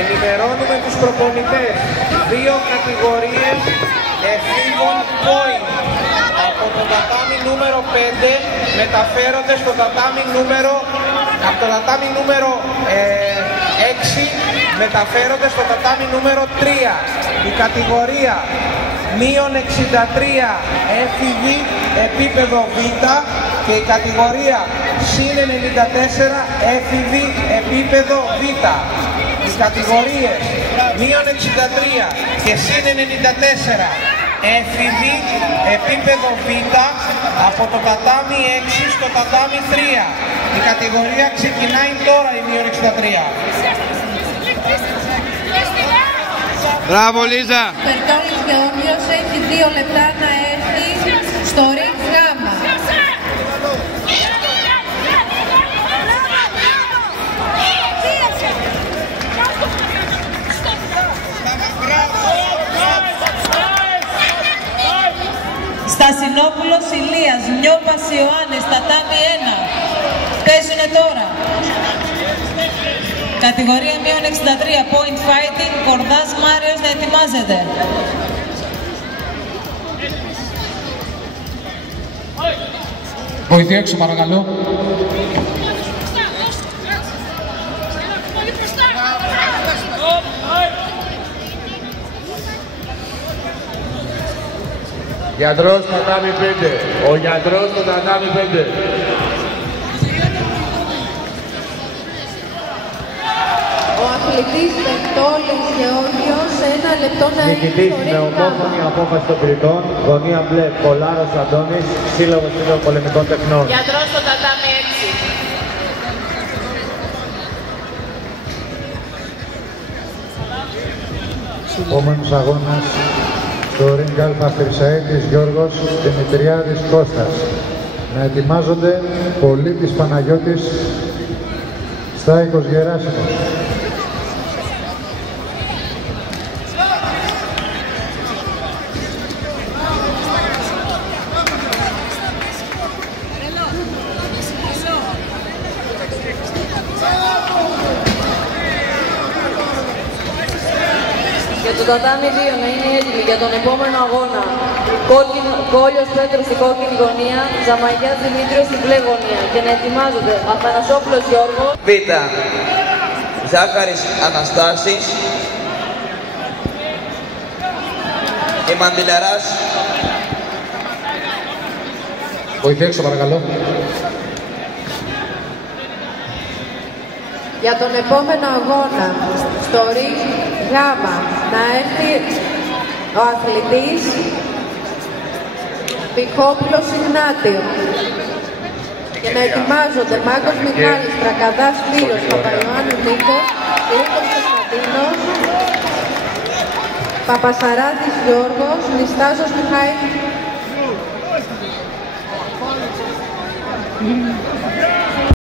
Ενημερώνουμε τους προπονητές. 2 κατηγορίες εφήβων point. Από το τατάμι νούμερο 5 μεταφέρονται στο τατάμι νούμερο, από το τατάμι νούμερο 6 μεταφέρονται στο τατάμι νούμερο 3. Η κατηγορία μείον 63 έφηβη επίπεδο Β και η κατηγορία συν 94 έφηβη επίπεδο Β. Οι κατηγορίες μείον 63 και συν 94 έφηβη επίπεδο Β από το τατάμι 6 στο τατάμι 3. Η κατηγορία ξεκινάει τώρα η μείον 63. Μπράβο Λίζα! Περτόλης Γεώργιος έχει 2 λεπτά να έρθει στο ring γάμα. Στασινόπουλος Ηλίας, Νιώπας Ιωάννης, τατάμι 1. Παίζουνε τώρα. Κατηγορία μείον 63, point fighting, Κορδάς Μάριος να ετοιμάζεται. Βοηθή έξω παρακαλώ. Γιατρός τατάμι 5. Ο γιατρός στο τατάμι 5. Ο αθλητής Περτόλης Γεώργιος, 1 λεπτό να έρθει στο Νικητής ring με γάμα. ομόφωνη απόφαση των κριτών, γωνία μπλε Κολάρος Αντώνης, Σύλλογος Πολεμικών Τεχνών. Γιατρός στο τατάμι 6. Επόμενος αγώνας στο ring Α Χρυσαίτης Γιώργος, Δημητριάδης Κώστας. Να ετοιμάζονται Πολίτης Παναγιώτης, Στάικος Γεράσιμος. Για το τατάμι 2 να είναι έτοιμοι για τον επόμενο αγώνα. Κόλλιος Πέτρος στην κόκκινη γωνία, Ζαμαγιάς Δημήτριος στην μπλε γωνία. Και να ετοιμάζονται Αθανασόπουλος Γιώργος. Β. Ζάχαρης Αναστάσης και Μαντιλαράς. Βοηθή έξω παρακαλώ. Για τον επόμενο αγώνα στο ring γάμα να έρθει ο αθλητής Πικόπουλος Ιγνάτιο και να ετοιμάζονται Μάκος Μιχάλης, Τρακαδάς Σπύρος, Παπαϊωάννου Νίκος, Λίκος Κωνσταντίνος, Παπασαράτης Γιώργος, Νιστάζος Μιχάης.